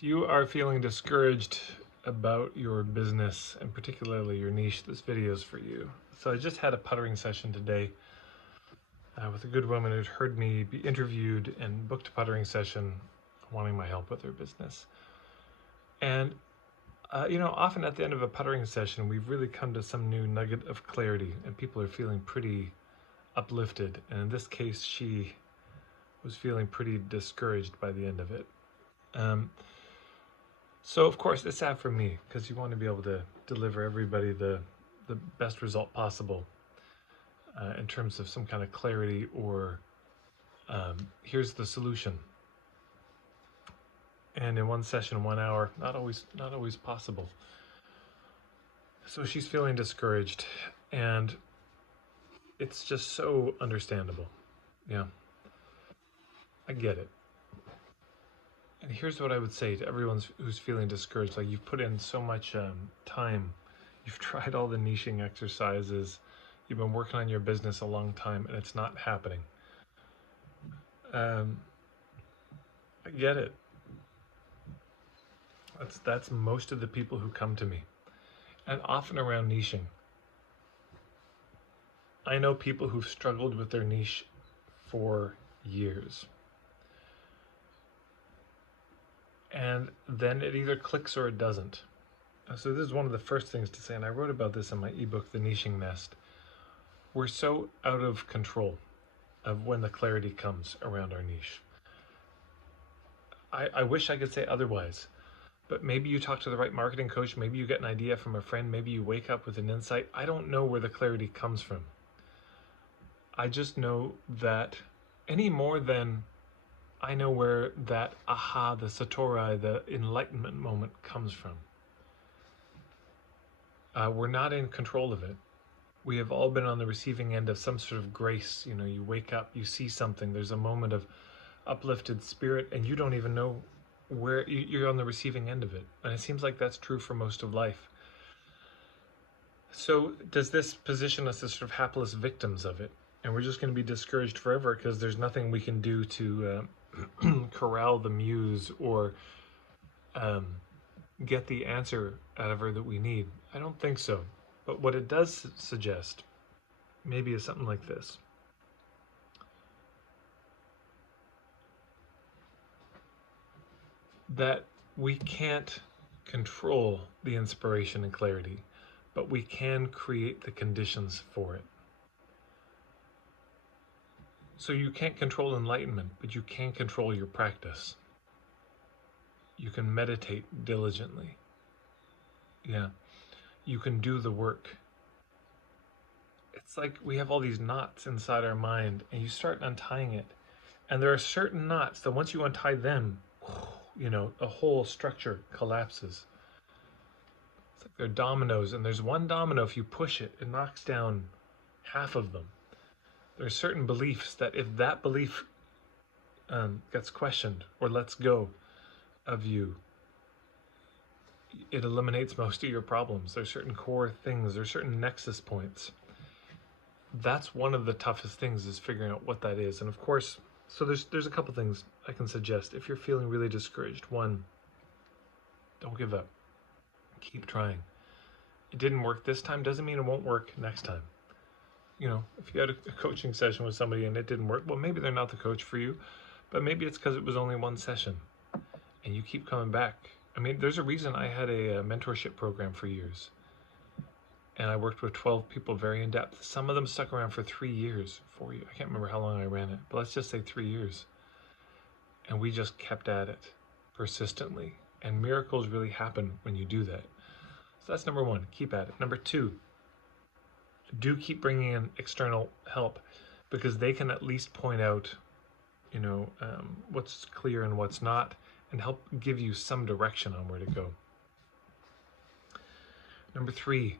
If you are feeling discouraged about your business and particularly your niche, this video is for you. So I just had a puttering session today with a good woman who'd heard me be interviewed and booked a puttering session wanting my help with her business. And often at the end of a puttering session, we've really come to some new nugget of clarity and people are feeling pretty uplifted. And in this case, she was feeling pretty discouraged by the end of it. So of course it's sad for me because you want to be able to deliver everybody the best result possible in terms of some kind of clarity or here's the solution. And in one session, 1 hour, not always possible. So she's feeling discouraged, and it's just so understandable. Yeah, I get it. And here's what I would say to everyone who's feeling discouraged. Like, you've put in so much time. You've tried all the niching exercises. You've been working on your business a long time and it's not happening. I get it. That's most of the people who come to me. And often around niching. I know people who've struggled with their niche for years. And then it either clicks or it doesn't. So this is one of the first things to say, and I wrote about this in my ebook, The Niching Nest. We're so out of control of when the clarity comes around our niche. I wish I could say otherwise, but maybe you talk to the right marketing coach, maybe you get an idea from a friend, maybe you wake up with an insight. I don't know where the clarity comes from. I just know that any more than I know where that aha, the satori, the enlightenment moment comes from. We're not in control of it. We have all been on the receiving end of some sort of grace. You know, you wake up, you see something, there's a moment of uplifted spirit, and you don't even know where you're on the receiving end of it. And it seems like that's true for most of life. So does this position us as sort of hapless victims of it? And we're just going to be discouraged forever because there's nothing we can do to corral the muse or get the answer out of her that we need? I don't think so. But what it does suggest maybe is something like this. That we can't control the inspiration and clarity, but we can create the conditions for it. So you can't control enlightenment, but you can control your practice. You can meditate diligently. Yeah. You can do the work. It's like we have all these knots inside our mind and you start untying it. And there are certain knots that once you untie them, a whole structure collapses. It's like they're dominoes, and there's one domino, if you push it, it knocks down half of them. There are certain beliefs that if that belief gets questioned or lets go of you, it eliminates most of your problems. There's certain core things, there's certain nexus points. That's one of the toughest things, is figuring out what that is. And of course, so there's a couple things I can suggest if you're feeling really discouraged. One, don't give up. Keep trying. It didn't work this time doesn't mean it won't work next time. If you had a coaching session with somebody and it didn't work, well, maybe they're not the coach for you, but maybe it's because it was only one session and you keep coming back. I mean, there's a reason I had a mentorship program for years. And I worked with 12 people very in depth. Some of them stuck around for 3 years, 4 years. I can't remember how long I ran it, but let's just say 3 years. And we just kept at it persistently. And miracles really happen when you do that. So that's number one, keep at it. Number two, do keep bringing in external help, because they can at least point out, what's clear and what's not, and help give you some direction on where to go. Number three,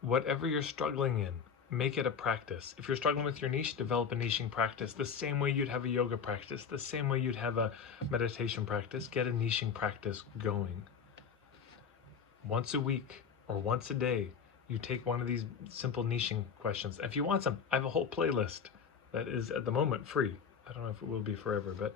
whatever you're struggling in, make it a practice. If you're struggling with your niche, develop a niching practice. The same way you'd have a yoga practice, the same way you'd have a meditation practice, get a niching practice going. Once a week or once a day, you take one of these simple niching questions. If you want some, I have a whole playlist that is at the moment free. I don't know if it will be forever, but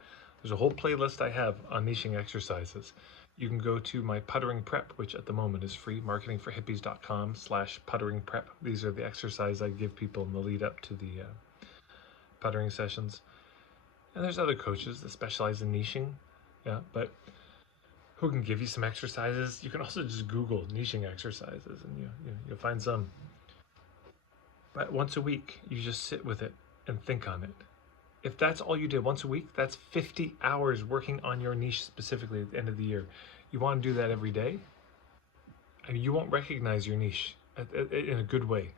There's a whole playlist I have on niching exercises. You can go to my puttering prep, which at the moment is free, marketingforhippies.com/puttering prep. These are the exercises I give people in the lead up to the puttering sessions. And there's other coaches that specialize in niching, yeah, but who can give you some exercises. You can also just Google niching exercises and you'll find some. But once a week, you just sit with it and think on it. If that's all you did once a week, that's 50 hours working on your niche specifically at the end of the year. You want to do that every day? I mean, you won't recognize your niche in a good way.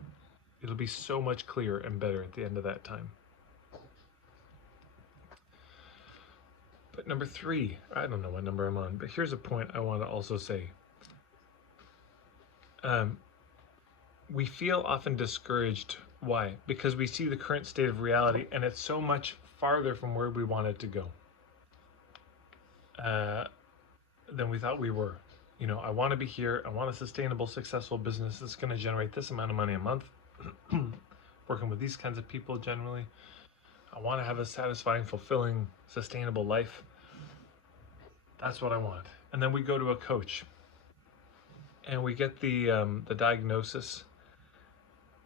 It'll be so much clearer and better at the end of that time. But number 3, I don't know what number I'm on, but here's a point I want to also say. We feel often discouraged. Why? Because we see the current state of reality and it's so much farther from where we want it to go than we thought we were. You know, I want to be here. I want a sustainable, successful business that's going to generate this amount of money a month, working with these kinds of people generally. I want to have a satisfying, fulfilling, sustainable life. That's what I want. And then we go to a coach and we get the diagnosis,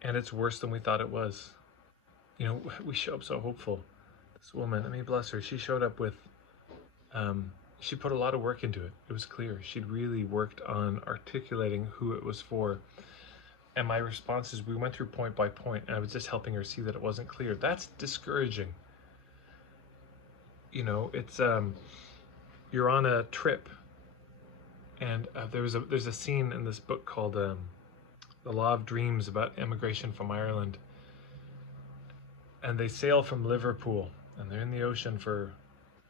and it's worse than we thought it was. You know, we show up so hopeful. This woman, I mean, bless her, she showed up with, she put a lot of work into it. It was clear. She'd really worked on articulating who it was for. And my response is, we went through point by point, and I was just helping her see that it wasn't clear. That's discouraging. You know, it's, you're on a trip, and there's a scene in this book called The Law of Dreams about immigration from Ireland. And they sail from Liverpool, and they're in the ocean for,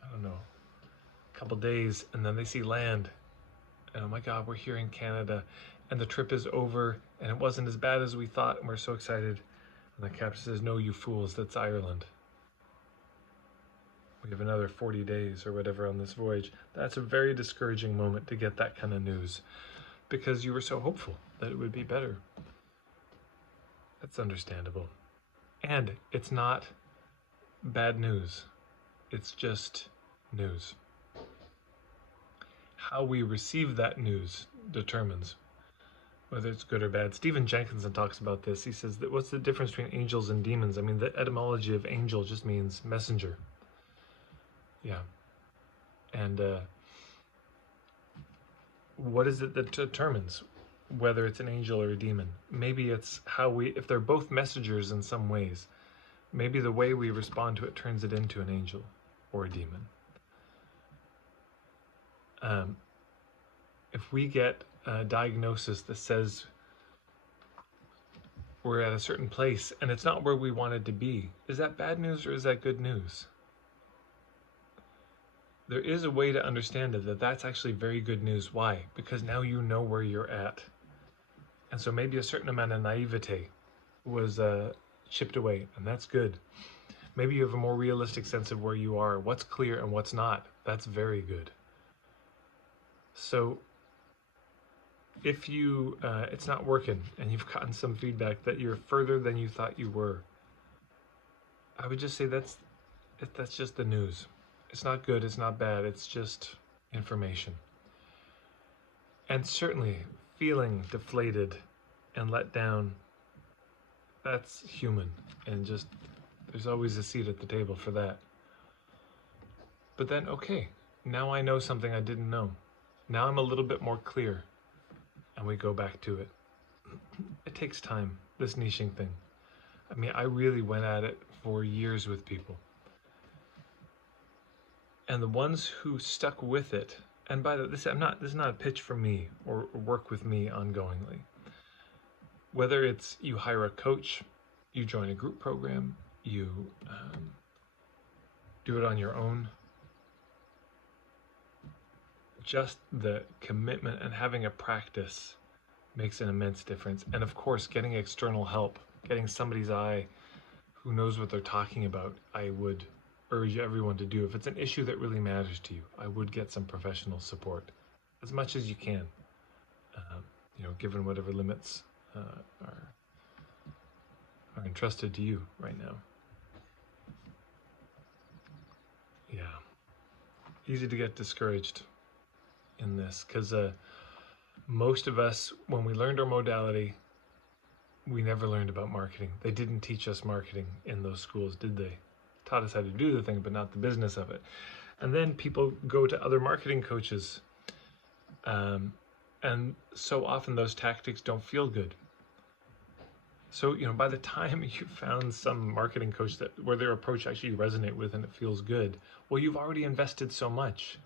I don't know, a couple days, and then they see land. And oh my God, we're here in Canada, and the trip is over, and it wasn't as bad as we thought, and we're so excited. And the captain says, "No, you fools, that's Ireland. We have another 40 days or whatever on this voyage." That's a very discouraging moment to get that kind of news, because you were so hopeful that it would be better. That's understandable. And it's not bad news. It's just news. How we receive that news determines whether it's good or bad. Stephen Jenkinson talks about this. He says that what's the difference between angels and demons? I mean, the etymology of angel just means messenger. Yeah. And what is it that determines whether it's an angel or a demon? Maybe it's how if they're both messengers in some ways, maybe the way we respond to it turns it into an angel or a demon. If we get a diagnosis that says we're at a certain place and it's not where we wanted to be, is that bad news or is that good news? There is a way to understand it, that that's actually very good news. Why? Because now you know where you're at. And so maybe a certain amount of naivete was chipped away, and that's good. Maybe you have a more realistic sense of where you are, what's clear and what's not. That's very good. So if you it's not working and you've gotten some feedback that you're further than you thought you were, I would just say that's just the news. It's not good, it's not bad, it's just information. And certainly feeling deflated and let down, that's human, and just there's always a seat at the table for that. But then, okay, now I know something I didn't know. Now I'm a little bit more clear, and we go back to it. It takes time, this niching thing. I mean, I really went at it for years with people. And the ones who stuck with it, and by the way, this is not a pitch for me or work with me ongoingly. Whether it's you hire a coach, you join a group program, you do it on your own, just the commitment and having a practice makes an immense difference. And of course, getting external help, getting somebody's eye who knows what they're talking about, I would urge everyone to do. If it's an issue that really matters to you, I would get some professional support as much as you can, given whatever limits are entrusted to you right now. Yeah. easy to get discouraged in this, because most of us, when we learned our modality, we never learned about marketing. They didn't teach us marketing in those schools, did they? Taught us how to do the thing, but not the business of it. And then people go to other marketing coaches, and so often those tactics don't feel good. So, by the time you found some marketing coach where their approach actually you resonate with and it feels good, well, you've already invested so much.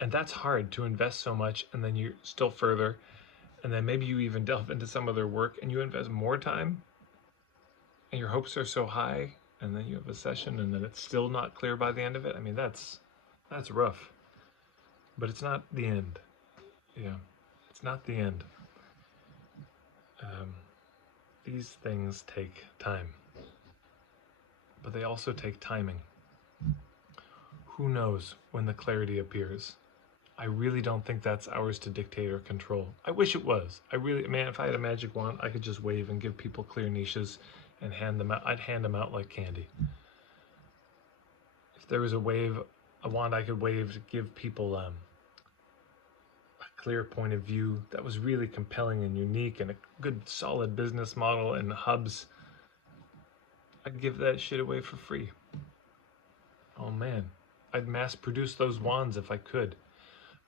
And that's hard, to invest so much, and then you're still further, and then maybe you even delve into some of their work and you invest more time, and your hopes are so high, and then you have a session and then it's still not clear by the end of it. I mean, that's rough. But it's not the end. Yeah, it's not the end. These things take time, but they also take timing. Who knows when the clarity appears? I really don't think that's ours to dictate or control. I wish it was. Man, if I had a magic wand, I could just wave and give people clear niches and hand them out. I'd hand them out like candy. If there was a wand I could wave to give people a clear point of view that was really compelling and unique and a good solid business model and hubs, I'd give that shit away for free. Oh man, I'd mass produce those wands if I could.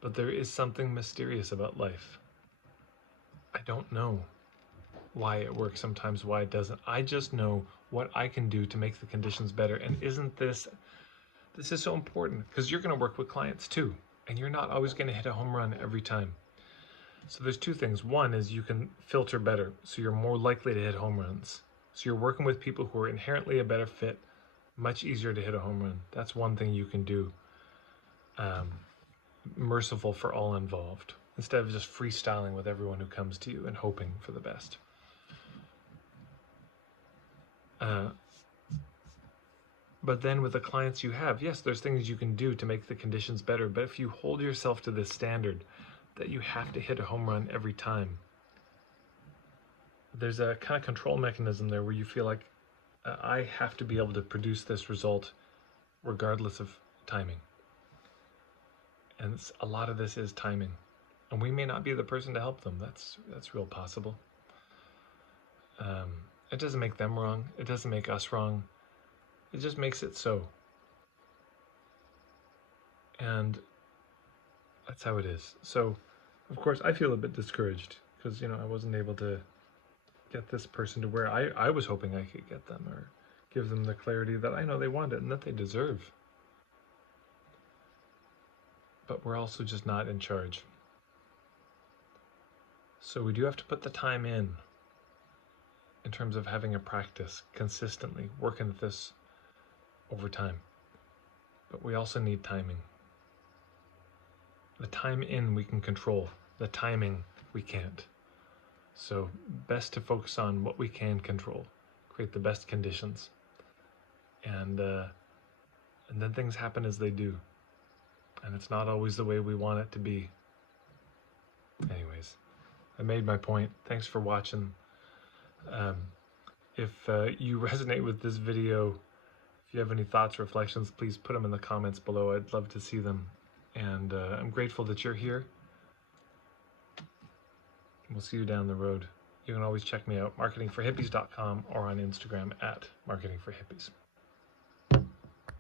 But there is something mysterious about life. I don't know why it works sometimes, why it doesn't. I just know what I can do to make the conditions better. And isn't this is so important, because you're going to work with clients too, and you're not always going to hit a home run every time. So there's two things. One is you can filter better, so you're more likely to hit home runs. So you're working with people who are inherently a better fit, much easier to hit a home run. That's one thing you can do. Merciful for all involved, instead of just freestyling with everyone who comes to you and hoping for the best. But then with the clients you have, yes, there's things you can do to make the conditions better, but if you hold yourself to this standard that you have to hit a home run every time, there's a kind of control mechanism there where you feel like I have to be able to produce this result regardless of timing. And a lot of this is timing, and we may not be the person to help them. That's real possible. It doesn't make them wrong. It doesn't make us wrong. It just makes it so. And that's how it is. So, of course, I feel a bit discouraged because, I wasn't able to get this person to where I was hoping I could get them, or give them the clarity that I know they wanted and that they deserve. But we're also just not in charge. So we do have to put the time in terms of having a practice, consistently working at this over time. But we also need timing. The time in we can control, the timing we can't. So best to focus on what we can control, create the best conditions, and then things happen as they do. And it's not always the way we want it to be. Anyways, I made my point. Thanks for watching. If you resonate with this video, if you have any thoughts, reflections, please put them in the comments below. I'd love to see them. And I'm grateful that you're here. We'll see you down the road. You can always check me out, marketingforhippies.com, or on Instagram @marketingforhippies.